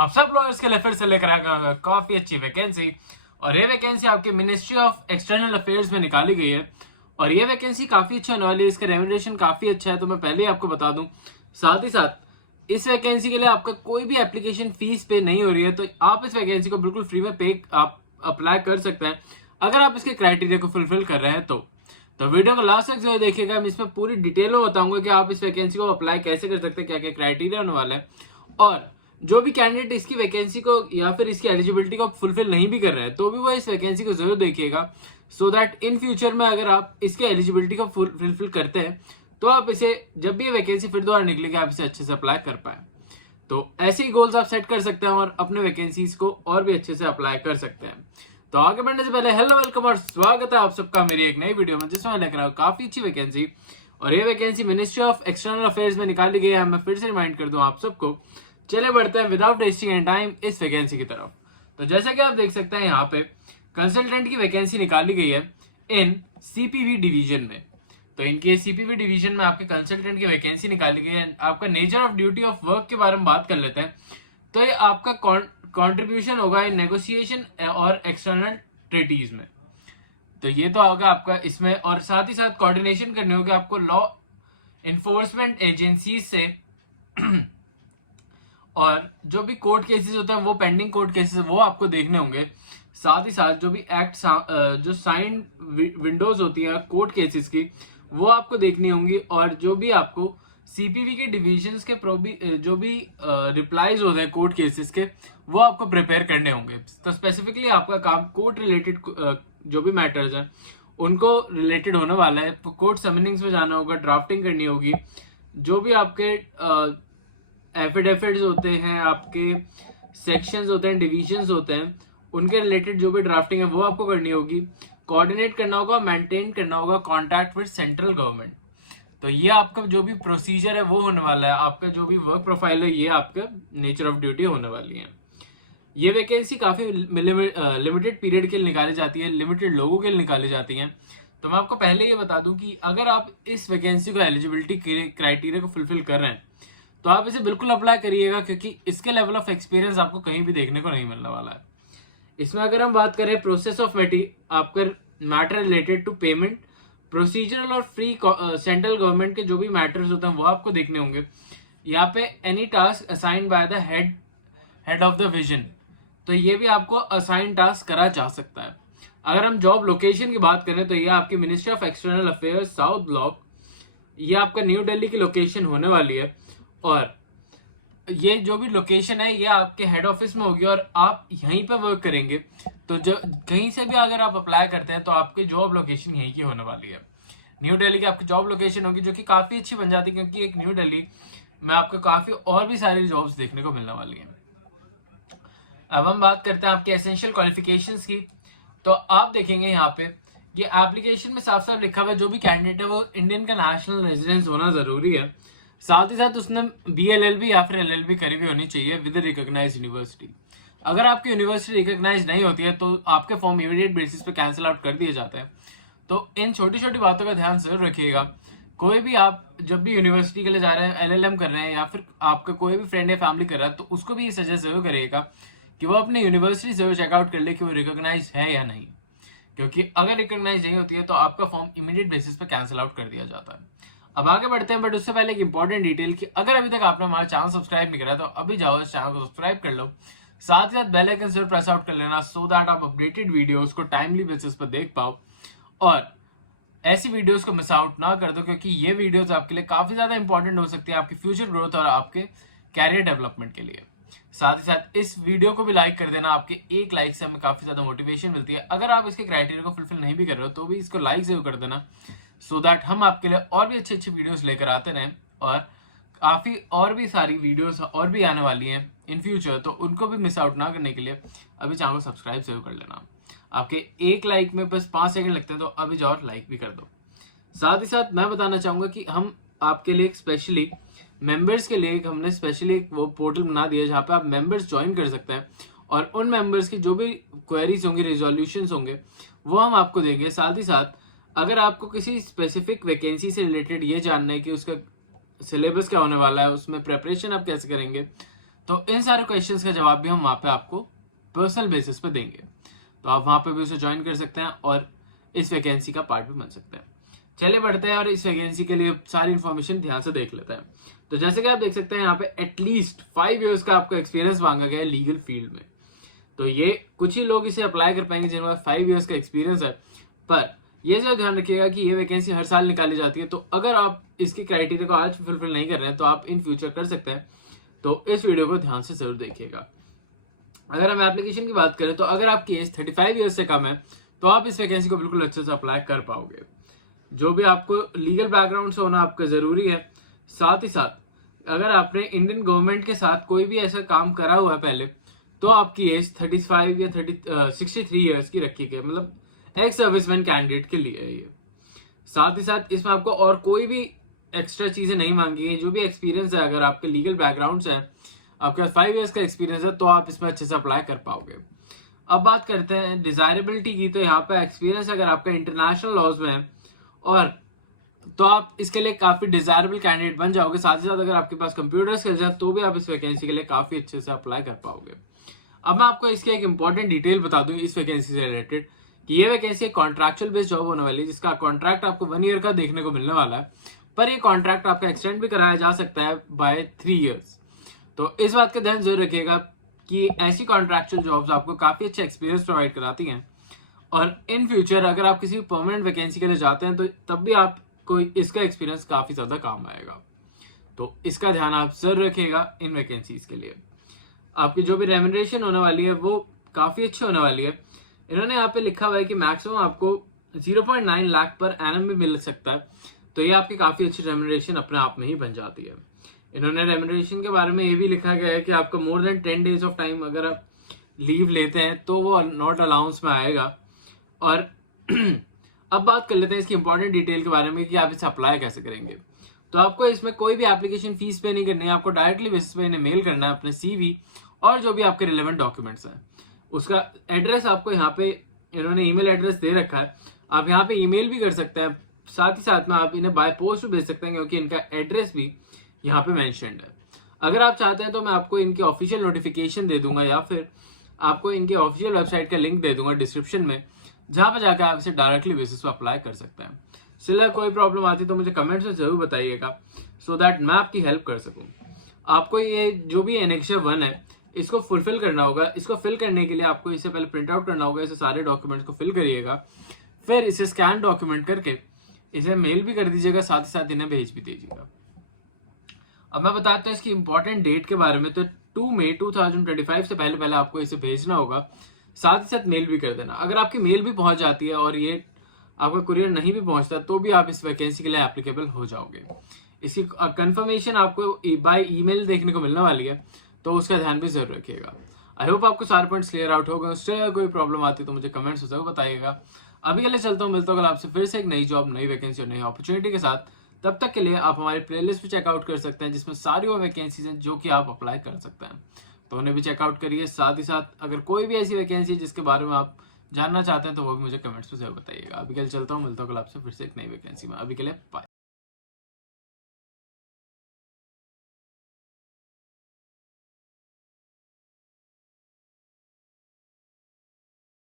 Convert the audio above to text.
आप सब लोग इसके लिए फिर से लेकर आएगा काफी अच्छी वैकेंसी। और ये वैकेंसी आपके मिनिस्ट्री ऑफ एक्सटर्नल अफेयर्स में निकाली गई है और ये वैकेंसी काफी अच्छी होने वाली है। इसका रेम्यूनरेशन काफी अच्छा है, तो मैं पहले ही आपको बता दूं। साथ ही साथ इस वैकेंसी के लिए आपका कोई भी एप्लीकेशन फीस पे नहीं हो रही है, तो आप इस वैकेंसी को बिल्कुल फ्री में पे आप अप्लाई कर सकते हैं अगर आप इसके क्राइटेरिया को फुलफिल कर रहे हैं तो वीडियो को लास्ट तक जो देखिएगा। मैं इसमें पूरी डिटेल में बताऊंगा कि आप इस वैकेंसी को अप्लाई कैसे कर सकते हैं, क्या क्या क्राइटेरिया होने वाला है। और जो भी कैंडिडेट इसकी वैकेंसी को या फिर इसकी एलिजिबिलिटी को फुलफिल नहीं भी कर रहे हैं तो भी वो इस वैकेंसी को जरूर देखिएगा, सो दैट इन फ्यूचर में अगर आप इसके एलिजिबिलिटी को फुलफिल करते हैं तो आप इसे जब भी ये वैकेंसी फिर दोबारा निकलेगी आप इसे अच्छे से अप्लाई कर पाए। तो ऐसे ही गोल्स आप सेट कर सकते हैं और अपने वैकेंसीज को और भी अच्छे से अप्लाई कर सकते हैं। तो आगे बढ़ने से पहले हेलो वेलकम और स्वागत है आप सबका मेरी एक नई वीडियो में, जिसमें मैं लेकर आऊँ काफी अच्छी वैकेंसी। और ये vacancy ministry of external affairs में निकाली गई है। मैं फिर से रिमाइंड कर दूं आप सबको। चले बढ़ते हैं विदाउट वेस्टिंग एनी टाइम इस वैकेंसी की तरफ। तो जैसा कि आप देख सकते हैं यहाँ पे कंसल्टेंट की वैकेंसी निकाली गई है इन सीपीवी डिवीजन में। तो इनके सीपीवी डिवीजन में आपके कंसल्टेंट की वैकेंसी निकाली गई है। आपका nature of duty of work के बारे में बात कर लेते हैं। तो ये आपका कंट्रीब्यूशन होगा इन नेगोशिएशन और एक्सटर्नल ट्रीटीज में। तो ये तो होगा आपका इसमें, और साथ ही साथ कोऑर्डिनेशन करनी होगी आपको लॉ इन्फोर्समेंट एजेंसीज से और जो भी कोर्ट केसेस होते हैं वो पेंडिंग कोर्ट केसेस वो आपको देखने होंगे। साथ ही साथ जो भी एक्ट जो साइन विंडोज होती हैं कोर्ट केसेस की वो आपको देखनी होंगी। और जो भी आपको सीपीवी के डिविजन्स के जो भी रिप्लाईज होते हैं कोर्ट केसेस के वो आपको प्रिपेयर करने होंगे। तो स्पेसिफिकली आपका काम कोर्ट रिलेटेड जो भी मैटर्स हैं उनको रिलेटेड होने वाला है। कोर्ट समनिंग्स में जाना होगा, ड्राफ्टिंग करनी होगी, जो भी आपके एफिडेविट्स होते हैं, आपके सेक्शंस होते हैं, डिविजन्स होते हैं, उनके रिलेटेड जो भी ड्राफ्टिंग है वो आपको करनी होगी। कोऑर्डिनेट करना होगा, मेंटेन करना होगा कॉन्टैक्ट विद सेंट्रल गवर्नमेंट। तो ये आपका जो भी प्रोसीजर है वो होने वाला है। आपका जो भी वर्क प्रोफाइल है ये आपका नेचर ऑफ ड्यूटी होने वाली है। ये वैकेंसी काफी लिमिटेड पीरियड के लिए निकाली जाती है, लिमिटेड लोगों के लिए निकाली जाती है। तो मैं आपको पहले ये बता दूं कि अगर आप इस वैकेंसी को एलिजिबिलिटी क्राइटेरिया को फुलफिल कर रहे हैं तो आप इसे बिल्कुल अप्लाई करिएगा, क्योंकि इसके लेवल ऑफ एक्सपीरियंस आपको कहीं भी देखने को नहीं मिलने वाला है। इसमें अगर हम बात करें प्रोसेस ऑफ आपका matter related to payment, procedural और फ्री सेंट्रल गवर्नमेंट के जो भी मैटर्स होते हैं वो आपको देखने होंगे। यहाँ पे any task assigned by the head of the vision, तो ये भी आपको असाइन टास्क करा जा सकता है। अगर हम जॉब लोकेशन की बात करें तो ये आपकी ministry of external affairs south block, ये आपका न्यू दिल्ली की लोकेशन होने वाली है। और ये जो भी लोकेशन है ये आपके हेड ऑफिस में होगी और आप यहीं पे वर्क करेंगे। तो जो कहीं से भी अगर आप अप्लाई करते हैं तो आपकी जॉब लोकेशन यहीं की होने वाली है। न्यू दिल्ली की आपकी जॉब लोकेशन होगी, जो कि काफी अच्छी बन जाती है, क्योंकि एक न्यू दिल्ली में आपको काफी और भी सारी जॉब्स देखने को मिलने वाली है। अब हम बात करते हैं आपके एसेंशियल क्वालिफिकेशंस की। तो आप देखेंगे यहाँ पे ये एप्लीकेशन में साफ साफ लिखा हुआ है जो भी कैंडिडेट है वो इंडियन का नेशनल रेजिडेंस होना जरूरी है। साथ ही साथ उसने BLLB या फिर LLB करी हुई होनी चाहिए विद रिकॉग्नाइज्ड यूनिवर्सिटी। अगर आपकी यूनिवर्सिटी रिकॉग्नाइज नहीं होती है तो आपके फॉर्म इमीडिएट बेसिस पे कैंसिल आउट कर दिए जाते हैं। तो इन छोटी छोटी बातों का ध्यान जरूर रखिएगा। कोई भी आप जब भी यूनिवर्सिटी के लिए जा रहे हैं, LLM कर रहे हैं या फिर आपका कोई भी फ्रेंड या फैमिली कर रहा है, तो उसको भी ये सजेस्ट जरूर करिएगा कि वो अपने यूनिवर्सिटी जरूर चेकआउट कर ले कि वो रिकॉग्नाइज है या नहीं, क्योंकि अगर रिकॉग्नाइज नहीं होती है तो आपका फॉर्म इमीडिएट बेसिस पे कैंसिल आउट कर दिया जाता है। अब आगे बढ़ते हैं, बट उससे पहले एक इंपॉर्टेंट डिटेल कि अगर अभी तक आपने हमारा चैनल सब्सक्राइब नहीं करा तो अभी जाओ इस चैनल को सब्सक्राइब कर लो। साथ ही साथ बेल आइकन जरूर प्रेस आउट कर लेना, सो दैट आप अपडेटेड वीडियोस को टाइमली बेसिस पर देख पाओ और ऐसी वीडियोस को मिस आउट ना कर दो, क्योंकि ये वीडियोस आपके लिए काफी ज्यादा इंपॉर्टेंट हो सकती है आपकी फ्यूचर ग्रोथ और आपके कैरियर डेवलपमेंट के लिए। साथ ही साथ इस वीडियो को भी लाइक कर देना, आपके एक लाइक से हमें काफी ज्यादा मोटिवेशन मिलती है। अगर आप इसके क्राइटेरिया को फुलफिल नहीं भी कर रहे हो तो भी इसको लाइक जरूर कर देना, सो दैट हम आपके लिए और भी अच्छी अच्छी वीडियोस लेकर आते रहें। और काफी और भी सारी वीडियोस और भी आने वाली हैं इन फ्यूचर, तो उनको भी मिस आउट ना करने के लिए अभी चैनल को सब्सक्राइब जरूर कर लेना। आपके एक लाइक में बस 5 सेकंड लगते हैं, तो अभी जाओ लाइक भी कर दो। साथ ही साथ मैं बताना चाहूंगा कि हम आपके लिए स्पेशली मेंबर्स के लिए हमने स्पेशली वो पोर्टल बना दिया जहाँ पे आप मेंबर्स ज्वाइन कर सकते हैं और उन मेंबर्स की जो भी क्वेरीज होंगी, रिजोल्यूशंस होंगे, वो हम आपको देंगे। साथ ही साथ अगर आपको किसी स्पेसिफिक वैकेंसी से रिलेटेड ये जानना है कि उसका सिलेबस क्या होने वाला है, उसमें प्रेपरेशन आप कैसे करेंगे, तो इन सारे क्वेश्चंस का जवाब भी हम वहाँ पे आपको पर्सनल बेसिस पे देंगे, तो आप वहाँ पे भी उसे ज्वाइन कर सकते हैं और इस वैकेंसी का पार्ट भी बन सकते हैं। चलिए बढ़ते हैं और इस वैकेंसी के लिए सारी इन्फॉर्मेशन ध्यान से देख लेते हैं। तो जैसे कि आप देख सकते हैं यहाँ पे एटलीस्ट 5 इयर्स का आपको एक्सपीरियंस मांगा गया है लीगल फील्ड में। तो ये कुछ ही लोग इसे अप्लाई कर पाएंगे जिनके पास 5 इयर्स का एक्सपीरियंस है, पर ये जो ध्यान रखिएगा कि ये वैकेंसी हर साल निकाली जाती है, तो अगर आप इसकी क्राइटेरिया को आज फुलफिल नहीं कर रहे हैं तो आप इन फ्यूचर कर सकते हैं। तो इस वीडियो को ध्यान से जरूर देखिएगा। अगर हम एप्लीकेशन की बात करें तो अगर आपकी एज 35 ईयर्स से कम है तो आप इस वैकेंसी को बिल्कुल अच्छे से अप्लाई कर पाओगे। जो भी आपको लीगल बैकग्राउंड से होना आपका जरूरी है, साथ ही साथ अगर आपने इंडियन गवर्नमेंट के साथ कोई भी ऐसा काम करा हुआ है पहले, तो आपकी एज 35 या 63 ईयर्स की रखी गई, मतलब एक्स सर्विसमैन कैंडिडेट के लिए है ये। साथ ही साथ इसमें आपको और कोई भी एक्स्ट्रा चीजें नहीं मांगी गई। जो भी एक्सपीरियंस है, अगर आपके लीगल बैकग्राउंड है, आपके 5 इयर्स का एक्सपीरियंस है, तो आप इसमें अच्छे से अप्लाई कर पाओगे। अब बात करते हैं डिजायरेबिलिटी की। तो यहाँ पे एक्सपीरियंस अगर आपका इंटरनेशनल लॉज में है और तो आप इसके लिए काफी डिजायरेबल कैंडिडेट बन जाओगे। साथ ही साथ अगर आपके पास कंप्यूटर स्किल्स है तो भी आप इस वैकेंसी के लिए काफी अच्छे से अप्लाई कर पाओगे। अब मैं आपको इसकी एक इंपॉर्टेंट डिटेल बता दूं इस वैकेंसी से रिलेटेड कि ये वैकेंसी एक कॉन्ट्रैक्चुअल बेस्ड जॉब होने वाली है, जिसका कॉन्ट्रैक्ट आपको 1 ईयर का देखने को मिलने वाला है, पर ये कॉन्ट्रैक्ट आपका एक्सटेंड भी कराया जा सकता है बाय 3 ईयर्स। तो इस बात का ध्यान जरूर रखिएगा कि ऐसी कॉन्ट्रैक्चुअल जॉब्स आपको काफी अच्छा एक्सपीरियंस प्रोवाइड कराती हैं, और इन फ्यूचर अगर आप किसी परमानेंट वैकेंसी के लिए जाते हैं तो तब भी आपको इसका एक्सपीरियंस काफी ज्यादा काम आएगा। तो इसका ध्यान आप जरूर रखिएगा इन वैकेंसीज के लिए। आपकी जो भी रेम्यूनरेशन होने वाली है वो काफी अच्छी होने वाली है। इन्होंने यहाँ पे लिखा हुआ है कि मैक्सिमम आपको 0.9 लाख पर एनम भी मिल सकता है, तो ये आपकी काफी अच्छी रेम्यूनरेशन अपने आप में ही बन जाती है। इन्होंने रेम्यूनरेशन के बारे में ये भी लिखा गया है कि आपको more than 10 days of time अगर आप लीव लेते हैं तो वो नॉट अलाउंस में आएगा। और अब बात कर लेते हैं इसकी इंपॉर्टेंट डिटेल के बारे में कि आप इसे अप्लाई कैसे करेंगे। तो आपको इसमें कोई भी एप्लीकेशन फीस पे नहीं करनी है, आपको डायरेक्टली बेसिस पे इन्हें मेल करना है अपने CV और जो भी आपके रिलेवेंट डॉक्यूमेंट्स हैं। उसका एड्रेस आपको यहाँ पे इन्होंने ईमेल एड्रेस दे रखा है, आप यहाँ पे ईमेल भी कर सकते हैं। साथ ही साथ में आप इन्हें बाय पोस्ट भी भेज सकते हैं क्योंकि इनका एड्रेस भी यहाँ पे मेंशन्ड है। अगर आप चाहते हैं तो मैं आपको इनकी ऑफिशियल नोटिफिकेशन दे दूंगा या फिर आपको इनकी ऑफिशियल वेबसाइट का लिंक दे दूंगा डिस्क्रिप्शन में, जहां पर जाकर आप इसे डायरेक्टली बेसिस पे अप्लाई कर सकते हैं। सिला कोई प्रॉब्लम आती तो मुझे कमेंट्स में जरूर बताइएगा सो दैट मैं आपकी हेल्प कर सकूं। आपको ये जो भी एनेक्सर 1 है इसको फुलफिल करना होगा। इसको फिल करने के लिए आपको इसे पहले प्रिंट आउट करना होगा। इसे सारे डॉक्यूमेंट्स को फिल करिएगा, फिर इसे स्कैन डॉक्यूमेंट करके इसे मेल भी कर दीजिएगा, साथ ही साथ इन्हें भेज भी दीजिएगा। अब मैं बताता हूँ इसकी इंपॉर्टेंट डेट के बारे में। तो 2 मई 2025 से पहले पहले आपको इसे भेजना होगा, साथ ही साथ मेल भी कर देना। अगर आपकी मेल भी पहुंच जाती है और ये आपका कुरियर नहीं भी पहुंचता तो भी आप इस वैकेंसी के लिए एप्लीकेबल हो जाओगे। इसकी कंफर्मेशन आपको बाय ईमेल देखने को मिलने वाली है, तो उसका ध्यान भी जरूर रखिएगा। आई होप आपको सारे पॉइंट्स क्लियर आउट हो गए। उससे कोई प्रॉब्लम आती तो मुझे कमेंट्स जरूर बताइएगा। अभी के लिए चलता हूँ, मिलता हूँ कल आपसे फिर से एक नई जॉब, नई वैकेंसी और नई अपॉर्चुनिटी के साथ। तब तक के लिए आप हमारी प्लेलिस्ट भी चेकआउट कर सकते हैं जिसमें सारी वो वैकेंसीज हैं जो कि आप अप्लाई कर सकते हैं, तो उन्हें भी चेकआउट करिए। साथ ही साथ अगर कोई भी ऐसी वैकेंसी है जिसके बारे में आप जानना चाहते हैं तो वो भी मुझे कमेंट्स में जरूर बताइएगा। अभी के लिए चलता हूँ, मिलता हूँ कल आपसे फिर से एक नई वैकेंसी में। अभी के लिए बाय।